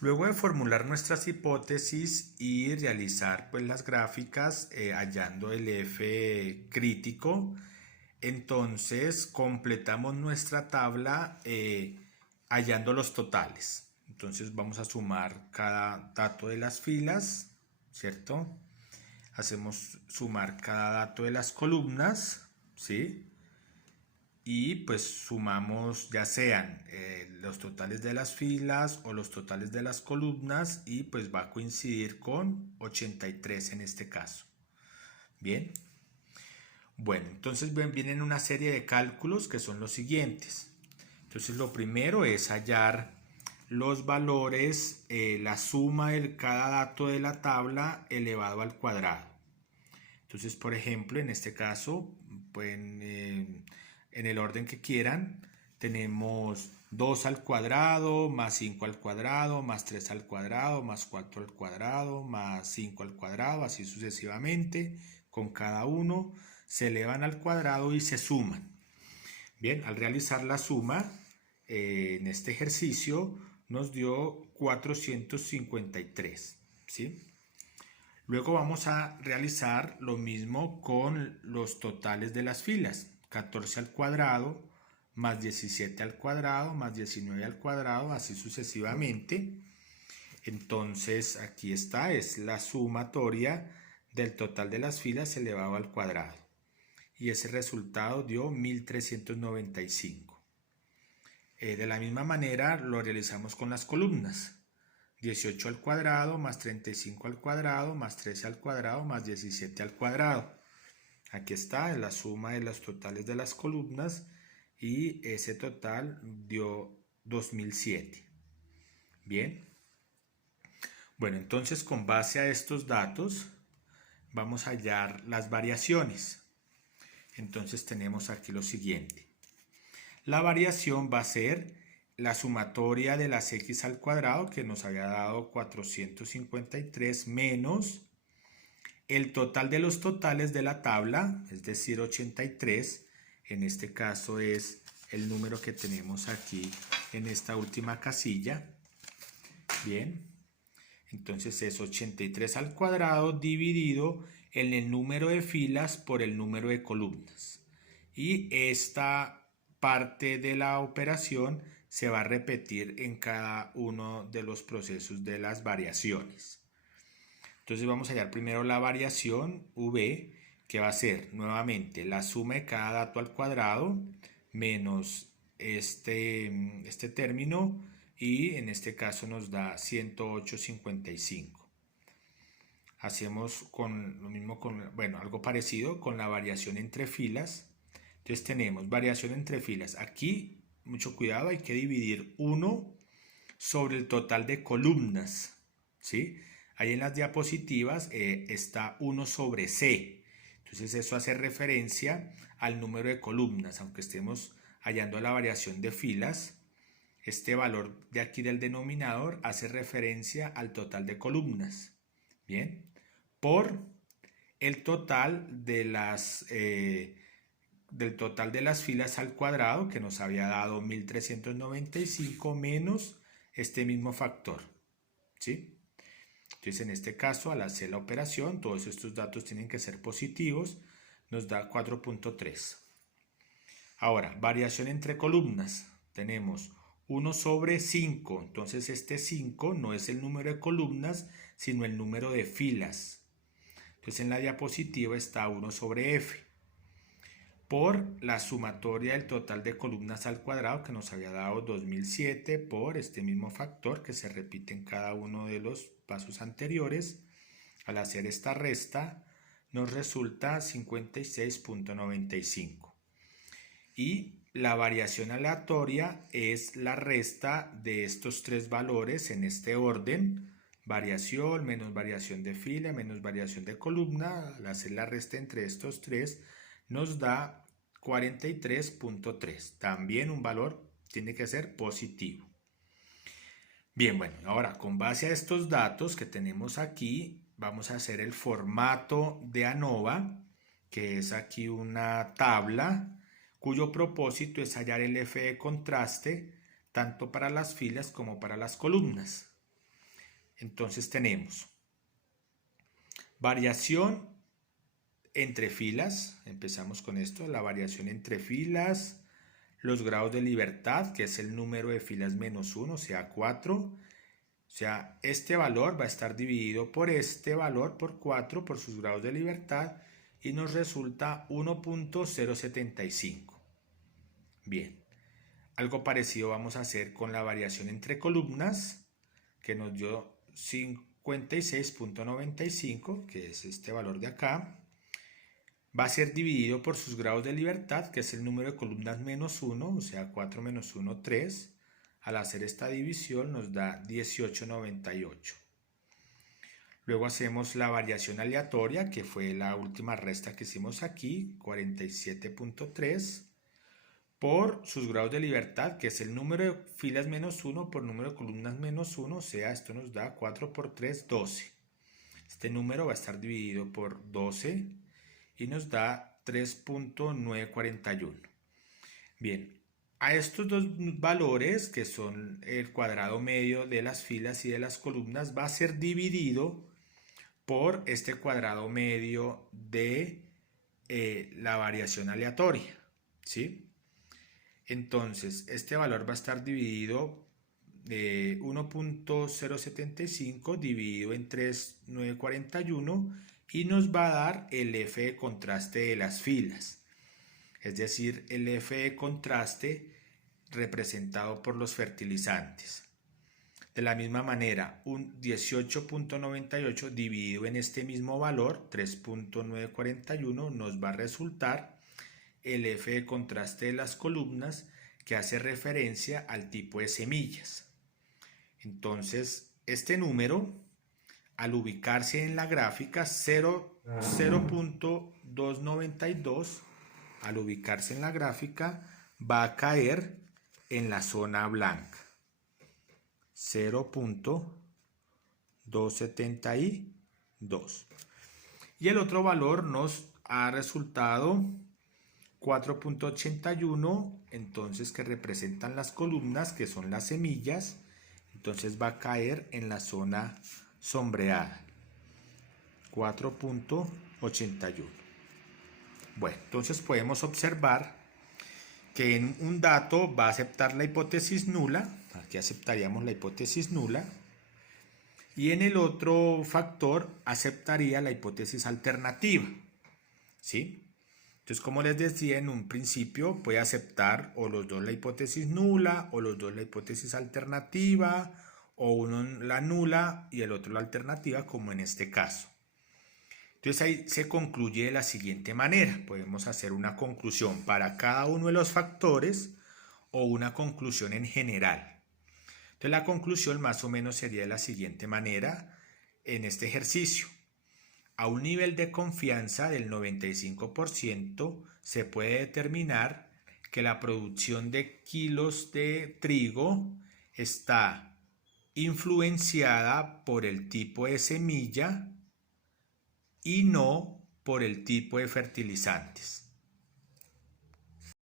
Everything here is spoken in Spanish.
Luego de formular nuestras hipótesis y realizar pues, las gráficas hallando el F crítico, entonces completamos nuestra tabla hallando los totales. Entonces vamos a sumar cada dato de las filas, ¿cierto? Hacemos sumar cada dato de las columnas, ¿sí? Y pues sumamos ya sean los totales de las filas o los totales de las columnas y pues va a coincidir con 83 en este caso. Bien. Bueno, entonces vienen una serie de cálculos que son los siguientes. Entonces lo primero es hallar los valores, la suma de cada dato de la tabla elevado al cuadrado. Entonces, por ejemplo, en este caso, pueden, en el orden que quieran, tenemos 2 al cuadrado, más 5 al cuadrado, más 3 al cuadrado, más 4 al cuadrado, más 5 al cuadrado, así sucesivamente. Con cada uno se elevan al cuadrado y se suman. Bien, al realizar la suma, en este ejercicio nos dio 453, ¿sí? Luego vamos a realizar lo mismo con los totales de las filas. 14 al cuadrado, más 17 al cuadrado, más 19 al cuadrado, así sucesivamente. Entonces aquí está, es la sumatoria del total de las filas elevado al cuadrado. Y ese resultado dio 1395. De la misma manera lo realizamos con las columnas. 18 al cuadrado más 35 al cuadrado más 13 al cuadrado más 17 al cuadrado. Aquí está la suma de los totales de las columnas y ese total dio 2007. Bien. Bueno, entonces con base a estos datos vamos a hallar las variaciones. Entonces tenemos aquí lo siguiente. La variación va a ser la sumatoria de las x al cuadrado que nos había dado 453 menos el total de los totales de la tabla, es decir 83, en este caso es el número que tenemos aquí en esta última casilla. Bien, entonces es 83 al cuadrado dividido en el número de filas por el número de columnas. Y esta parte de la operación se va a repetir en cada uno de los procesos de las variaciones. Entonces vamos a hallar primero la variación V, que va a ser nuevamente la suma de cada dato al cuadrado menos este término, y en este caso nos da 108,55. Hacemos con lo mismo, bueno, algo parecido con la variación entre filas. Entonces tenemos variación entre filas. Aquí, mucho cuidado, hay que dividir 1 sobre el total de columnas, ¿sí? Ahí en las diapositivas está 1 sobre C. Entonces eso hace referencia al número de columnas, aunque estemos hallando la variación de filas. Este valor de aquí del denominador hace referencia al total de columnas. Bien, por el total de del total de las filas al cuadrado, que nos había dado 1395 menos este mismo factor, ¿sí? Entonces en este caso, al hacer la operación, todos estos datos tienen que ser positivos, nos da 4.3. Ahora, variación entre columnas, tenemos 1 sobre 5, entonces este 5 no es el número de columnas, sino el número de filas. Entonces en la diapositiva está 1 sobre f, por la sumatoria del total de columnas al cuadrado que nos había dado 2007 por este mismo factor que se repite en cada uno de los pasos anteriores. Al hacer esta resta nos resulta 56.95. Y la variación aleatoria es la resta de estos tres valores en este orden: variación menos variación de fila menos variación de columna. Al hacer la resta entre estos tres nos da 43.3. También un valor tiene que ser positivo. Bien, bueno, ahora con base a estos datos que tenemos aquí, vamos a hacer el formato de ANOVA, que es aquí una tabla cuyo propósito es hallar el F de contraste tanto para las filas como para las columnas. Entonces tenemos variación entre filas, empezamos con esto, la variación entre filas, los grados de libertad, que es el número de filas menos 1, o sea 4, o sea, este valor va a estar dividido por este valor por 4 por sus grados de libertad y nos resulta 1.075. Bien, algo parecido vamos a hacer con la variación entre columnas, que nos dio 56.95, que es este valor de acá. Va a ser dividido por sus grados de libertad, que es el número de columnas menos 1, o sea 4 menos 1, 3. Al hacer esta división nos da 18.98. Luego hacemos la variación aleatoria, que fue la última resta que hicimos aquí, 47.3, por sus grados de libertad, que es el número de filas menos 1 por número de columnas menos 1, o sea, esto nos da 4 por 3, 12. Este número va a estar dividido por 12 y nos da 3.941. Bien, a estos dos valores, que son el cuadrado medio de las filas y de las columnas, va a ser dividido por este cuadrado medio de la variación aleatoria, ¿sí? Entonces, este valor va a estar dividido 1.075 dividido en 3.941 y nos va a dar el F de contraste de las filas, es decir, el F de contraste representado por los fertilizantes. De la misma manera, un 18.98 dividido en este mismo valor, 3.941, nos va a resultar el F de contraste de las columnas, que hace referencia al tipo de semillas. Entonces, este número, al ubicarse en la gráfica 0.292, al ubicarse en la gráfica, va a caer en la zona blanca. 0.272. Y el otro valor nos ha resultado 4.81, entonces, que representan las columnas, que son las semillas, entonces va a caer en la zona sombreada. 4.81. Bueno, entonces podemos observar que en un dato va a aceptar la hipótesis nula, aquí aceptaríamos la hipótesis nula, y en el otro factor aceptaría la hipótesis alternativa, ¿sí? Entonces, como les decía en un principio, puede aceptar o los dos la hipótesis nula, o los dos la hipótesis alternativa, o uno la nula y el otro la alternativa, como en este caso. Entonces ahí se concluye de la siguiente manera. Podemos hacer una conclusión para cada uno de los factores o una conclusión en general. Entonces la conclusión más o menos sería de la siguiente manera en este ejercicio. A un nivel de confianza del 95% se puede determinar que la producción de kilos de trigo está influenciada por el tipo de semilla y no por el tipo de fertilizantes.